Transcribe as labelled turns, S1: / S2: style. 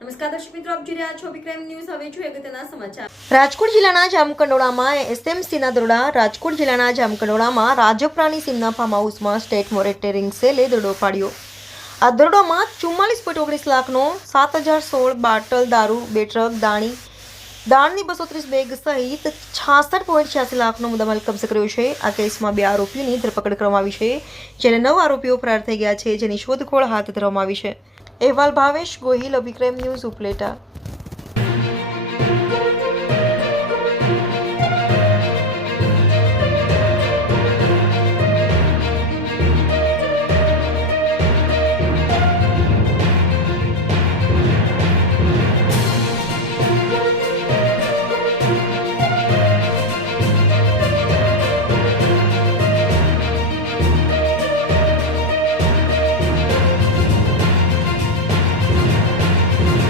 S1: નમસ્કાર દર્શક મિત્રો, આપ જોઈ રહ્યા છો વિક્રમ
S2: રાજકોટ જિલ્લાના જામકંડોળામાં એસએમસીના દરોડા સીમના ફાર્મ સ્ટેટ મોરેટરિંગ સેલે દરોડો પાડ્યો. આ દરોડામાં ચુમ્માલીસ પોઈન્ટ ઓગણીસ લાખનો સાત હજાર સોળ બાટલ દારૂ, બે દાણી, દાણની બસો બેગ સહિત છાસઠ પોઈન્ટ છ્યાસી લાખનો મુદ્દામાલ કબજે કર્યો છે. આ કેસમાં બે આરોપીઓની ધરપકડ કરવામાં આવી છે જ્યારે નવ આરોપીઓ ફરાર થઈ ગયા છે, જેની શોધખોળ હાથ ધરવામાં આવી છે. અહેવાલ ભાવેશ ગોહિલ અભિક્રમ ન્યૂઝ ઉપલેટા